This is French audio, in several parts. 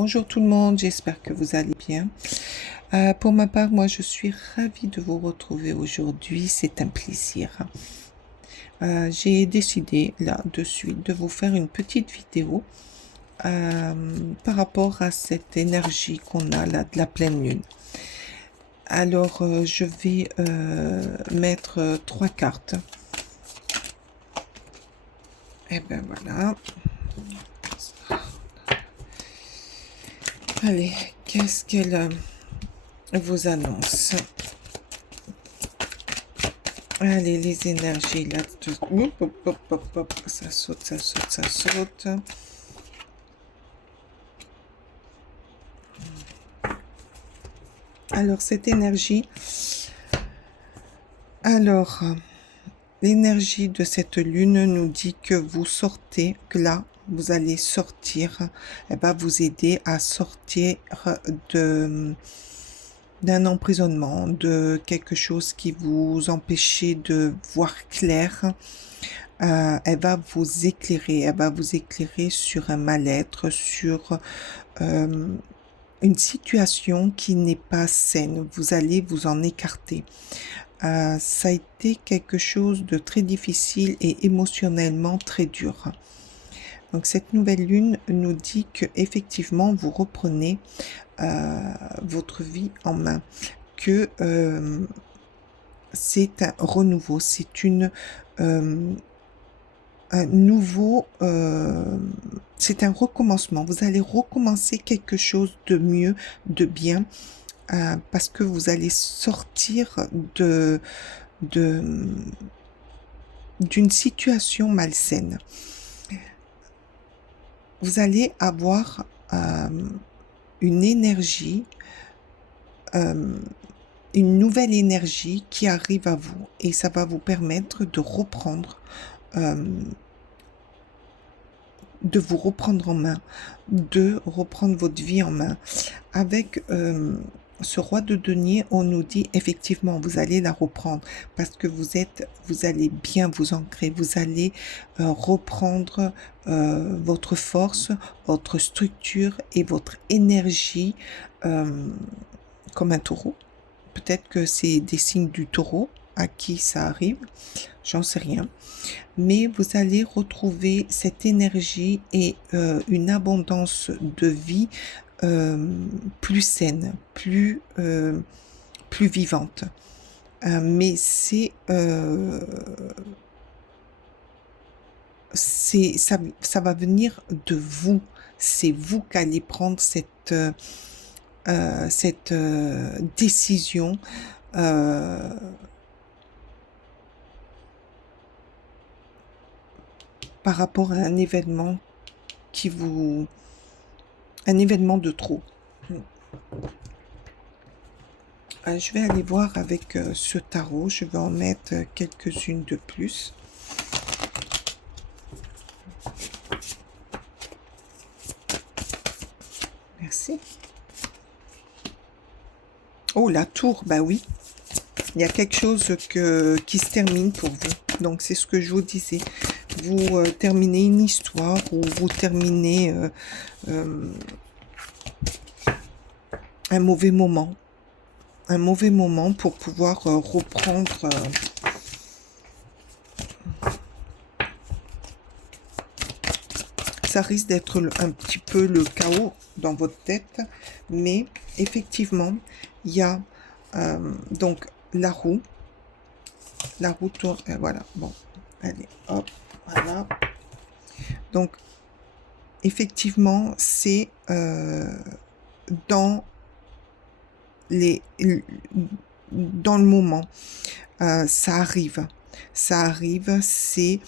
Bonjour tout le monde, j'espère que vous allez bien. Pour ma part, moi je suis ravie de vous retrouver aujourd'hui, c'est un plaisir. J'ai décidé là de suite de vous faire une petite vidéo par rapport à cette énergie qu'on a là de la pleine lune. Alors je vais mettre trois cartes. Et ben voilà. Allez, qu'est-ce qu'elle vous annonce? Allez, les énergies là, hop, hop, hop, hop, hop, ça saute, ça saute, ça saute. Alors, cette énergie, alors, l'énergie de cette lune nous dit que vous sortez, que là, vous allez sortir, elle va vous aider à sortir d'un emprisonnement, de quelque chose qui vous empêchait de voir clair. Elle va vous éclairer sur un mal-être, sur une situation qui n'est pas saine. Vous allez vous en écarter. Ça a été quelque chose de très difficile et émotionnellement très dur. Donc cette nouvelle lune nous dit que effectivement vous reprenez votre vie en main, que c'est un renouveau, c'est un nouveau, c'est un recommencement. Vous allez recommencer quelque chose de mieux, de bien, parce que vous allez sortir d'une situation malsaine. Vous allez avoir une énergie, une nouvelle énergie qui arrive à vous et ça va vous permettre de reprendre, de vous reprendre en main, de reprendre votre vie en main. Avec ce roi de denier, on nous dit effectivement, vous allez la reprendre parce que vous allez bien vous ancrer, vous allez reprendre votre force, votre structure et votre énergie comme un taureau. Peut-être que c'est des signes du taureau à qui ça arrive, j'en sais rien. Mais vous allez retrouver cette énergie et une abondance de vie plus saine, plus vivante. Mais ça va venir de vous. C'est vous qui allez prendre cette décision par rapport à un événement un événement de trop. Je vais aller voir avec ce tarot. Je vais en mettre quelques-unes de plus. Merci. Oh, la tour, bah oui. Il y a quelque chose qui se termine pour vous. Donc, c'est ce que je vous disais. Vous terminez une histoire ou vous terminez un mauvais moment. Un mauvais moment pour pouvoir reprendre... ça risque d'être un petit peu le chaos dans votre tête. Mais effectivement, il y a donc la roue. La roue tourne. Voilà. Bon. Allez, hop. Voilà. Donc, effectivement, c'est dans le moment. Ça arrive. Ça arrive, c'est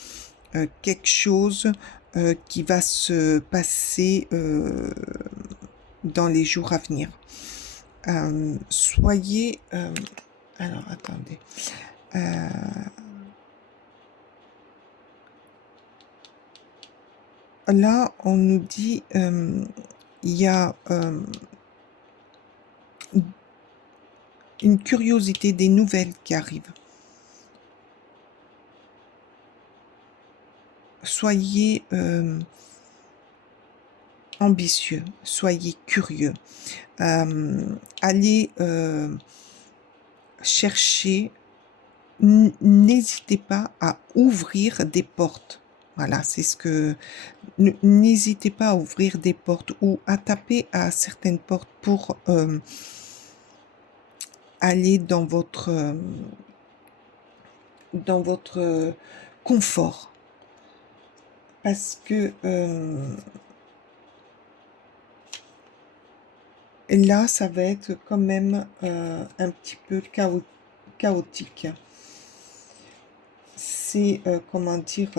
quelque chose qui va se passer dans les jours à venir. Soyez... alors, attendez. Là, on nous dit, il y a une curiosité des nouvelles qui arrivent. Soyez ambitieux, soyez curieux. Allez chercher, n'hésitez pas à ouvrir des portes. Voilà, c'est ce que... N'hésitez pas à ouvrir des portes ou à taper à certaines portes pour aller dans votre confort. Parce que là, ça va être quand même un petit peu chaotique. C'est, comment dire,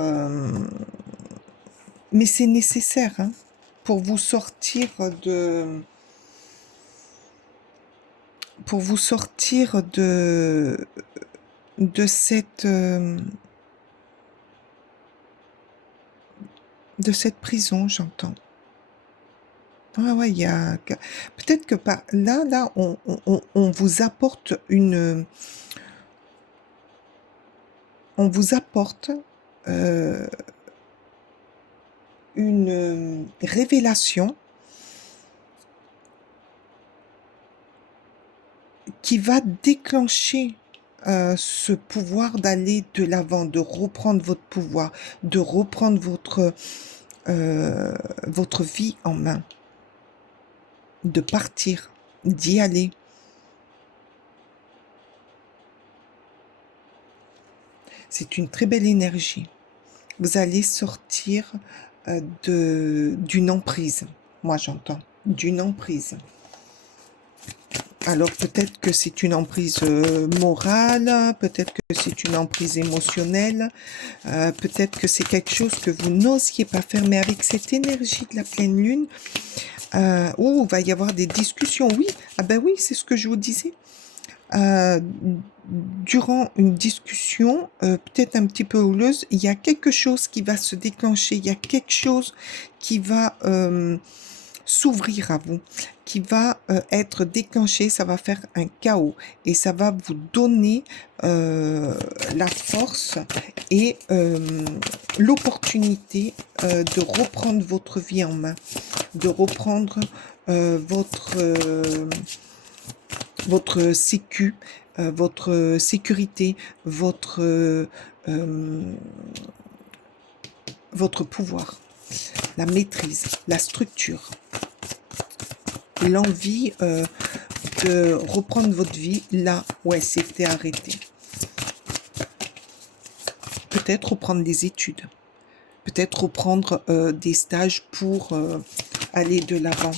mais c'est nécessaire hein, pour vous sortir de cette prison, j'entends. Ah ouais, il y a peut-être que par là, on vous apporte euh, une révélation qui va déclencher ce pouvoir d'aller de l'avant, de reprendre votre pouvoir, de reprendre votre vie en main, de partir, d'y aller. C'est une très belle énergie. Vous allez sortir d'une emprise. Moi, j'entends d'une emprise. Alors, peut-être que c'est une emprise morale, peut-être que c'est une emprise émotionnelle, peut-être que c'est quelque chose que vous n'osiez pas faire, mais avec cette énergie de la pleine lune, il va y avoir des discussions. Oui, ah ben oui, c'est ce que je vous disais. Durant une discussion, peut-être un petit peu houleuse, il y a quelque chose qui va se déclencher, il y a quelque chose qui va s'ouvrir à vous, qui va être déclenché, ça va faire un chaos et ça va vous donner la force et l'opportunité de reprendre votre vie en main, de reprendre votre sécu, votre sécurité, votre pouvoir, la maîtrise, la structure, l'envie de reprendre votre vie là où elle s'était arrêtée. Peut-être reprendre des études, peut-être reprendre des stages pour aller de l'avant.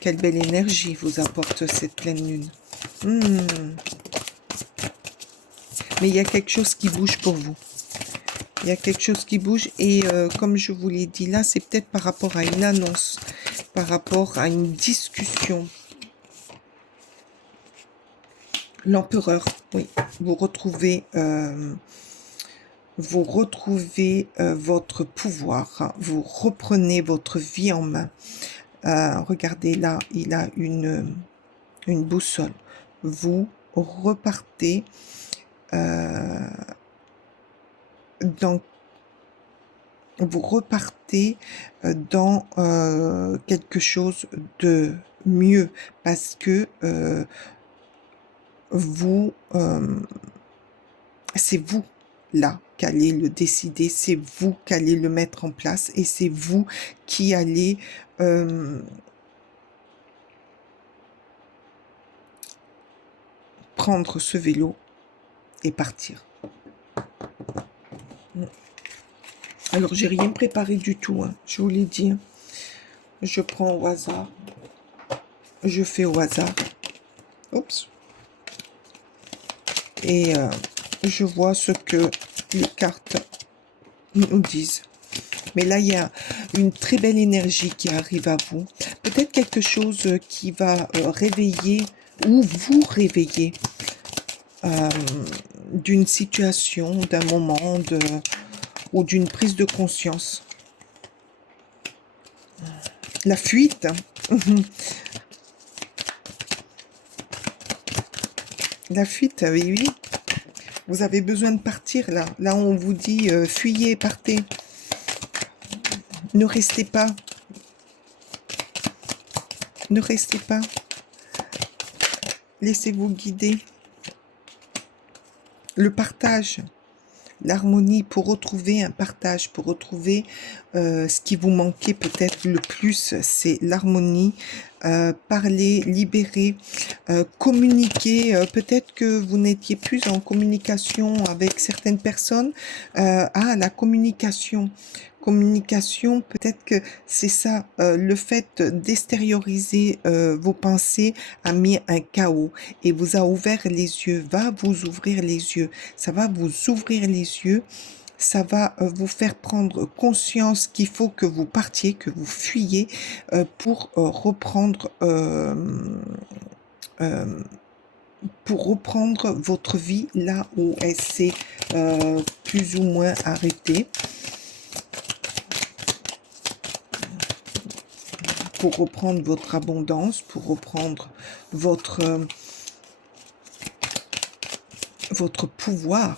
Quelle belle énergie vous apporte cette pleine lune. Mais il y a quelque chose qui bouge pour vous. Il y a quelque chose qui bouge et comme je vous l'ai dit là, c'est peut-être par rapport à une annonce, par rapport à une discussion. L'empereur, oui, vous retrouvez votre pouvoir, vous reprenez votre vie en main. Regardez là, il a une boussole. Vous repartez dans quelque chose de mieux parce que c'est vous là qui allez le décider, c'est vous qui allez le mettre en place et c'est vous qui allez prendre ce vélo et partir. Alors, j'ai rien préparé du tout, hein, je vous l'ai dit. Hein. Je prends au hasard. Je fais au hasard. Oups. Et je vois ce que les cartes nous disent. Mais là, il y a une très belle énergie qui arrive à vous. Peut-être quelque chose qui va réveiller ou vous réveiller d'une situation, d'un moment, ou d'une prise de conscience. La fuite. La fuite, oui, oui. Vous avez besoin de partir, là. Là, on vous dit, fuyez, partez. Ne restez pas. Ne restez pas. Laissez-vous guider. Le partage. L'harmonie, pour retrouver un partage, pour retrouver ce qui vous manquait peut-être le plus, c'est l'harmonie. Parler, libérer, communiquer. Peut-être que vous n'étiez plus en communication avec certaines personnes. La communication. Communication, peut-être que c'est ça, le fait d'extérioriser vos pensées a mis un chaos et vous a ouvert les yeux, va vous ouvrir les yeux, ça va vous ouvrir les yeux, ça va vous faire prendre conscience qu'il faut que vous partiez, que vous fuyiez euh, pour reprendre votre vie là où elle s'est plus ou moins arrêtée. Pour reprendre votre abondance, pour reprendre votre pouvoir.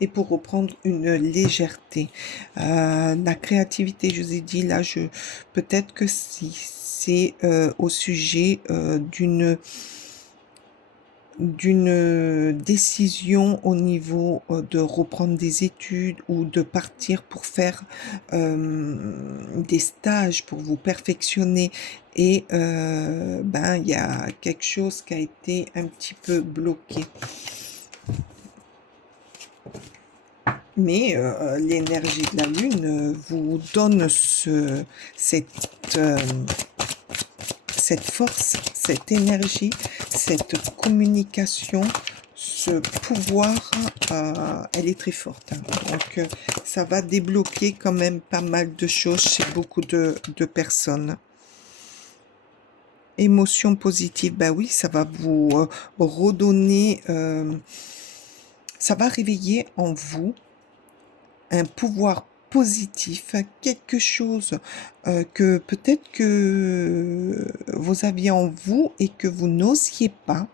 Et pour reprendre une légèreté. La créativité, je vous ai dit, là, peut-être que si c'est au sujet d'une décision au niveau de reprendre des études ou de partir pour faire des stages pour vous perfectionner et il y a quelque chose qui a été un petit peu bloqué. Mais l'énergie de la Lune vous donne cette force, cette énergie, cette communication, ce pouvoir, elle est très forte. Donc, ça va débloquer quand même pas mal de choses chez beaucoup de personnes. Émotion positive, ben oui, ça va vous redonner, ça va réveiller en vous un pouvoir positif, quelque chose que peut-être que vous aviez en vous et que vous n'osiez pas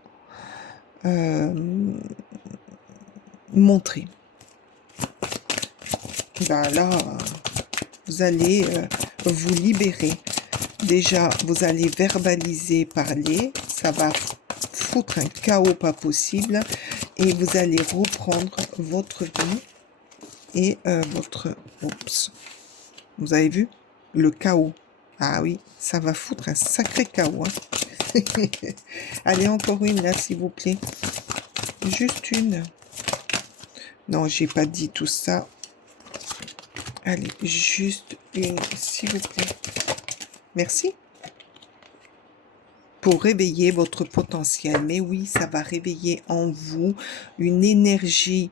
montrer. Ben là, vous allez vous libérer. Déjà, vous allez verbaliser, parler, ça va foutre un chaos pas possible et vous allez reprendre votre vie et Oups. Vous avez vu? Le chaos. Ah oui, ça va foutre un sacré chaos. Hein. Allez, encore une là, s'il vous plaît. Juste une. Non, j'ai pas dit tout ça. Allez, juste une, s'il vous plaît. Merci. Pour réveiller votre potentiel. Mais oui, ça va réveiller en vous une énergie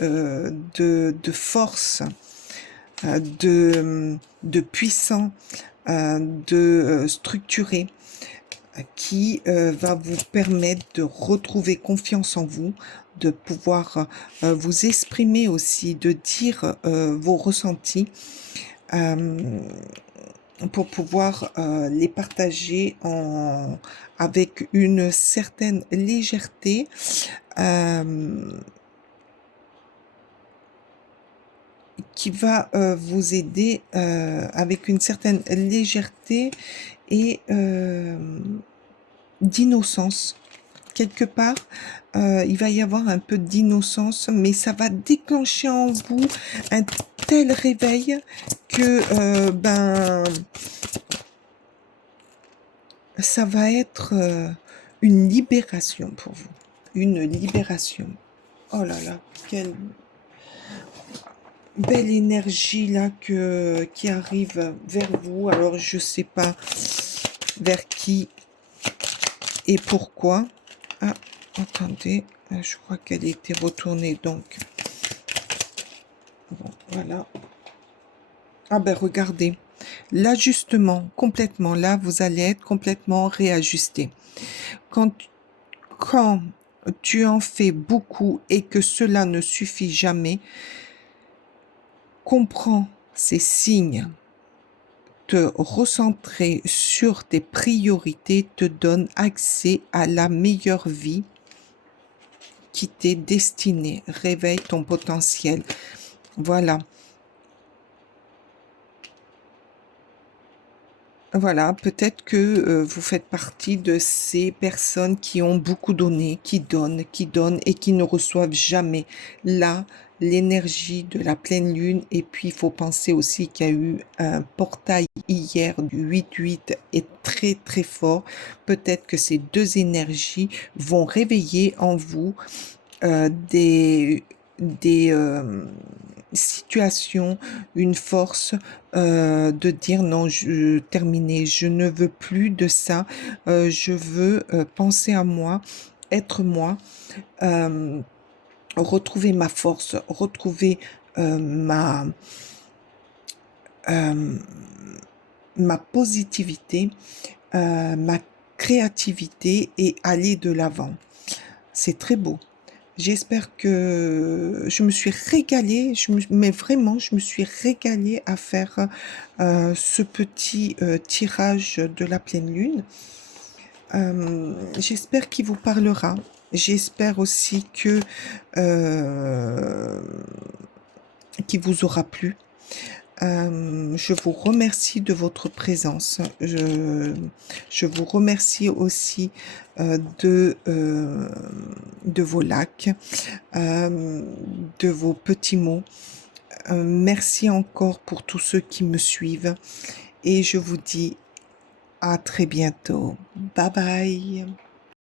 de force, de puissant, de structuré, qui va vous permettre de retrouver confiance en vous, de pouvoir vous exprimer aussi, de dire vos ressentis, pour pouvoir les partager avec une certaine légèreté, qui va vous aider avec une certaine légèreté et d'innocence. Quelque part, il va y avoir un peu d'innocence, mais ça va déclencher en vous un tel réveil que ça va être une libération pour vous. Une libération. Oh là là, quelle belle énergie là qui arrive vers vous. Alors, je sais pas vers qui et pourquoi. Ah, attendez, je crois qu'elle a été retournée, donc. Bon, voilà. Ah ben, regardez. L'ajustement, complètement. Là, vous allez être complètement réajusté. Quand tu en fais beaucoup et que cela ne suffit jamais, comprends ces signes. te recentrer sur tes priorités te donne accès à la meilleure vie qui t'est destinée. Réveille ton potentiel. Voilà. Voilà, peut-être que vous faites partie de ces personnes qui ont beaucoup donné, qui donnent et qui ne reçoivent jamais. Là, l'énergie de la pleine lune, et puis il faut penser aussi qu'il y a eu un portail hier du 8-8 est très très fort. Peut-être que ces deux énergies vont réveiller en vous des situations, une force de dire non, terminé, je ne veux plus de ça, je veux penser à moi, être moi, euh, retrouver ma force, retrouver ma, euh, ma positivité, ma créativité et aller de l'avant. C'est très beau. J'espère que je me suis régalée, mais vraiment, je me suis régalée à faire ce petit tirage de la pleine lune. J'espère qu'il vous parlera. J'espère aussi euh, qu'il vous aura plu. Je vous remercie de votre présence. Je vous remercie aussi de vos likes, euh, de vos petits mots. Merci encore pour tous ceux qui me suivent et je vous dis à très bientôt. Bye bye.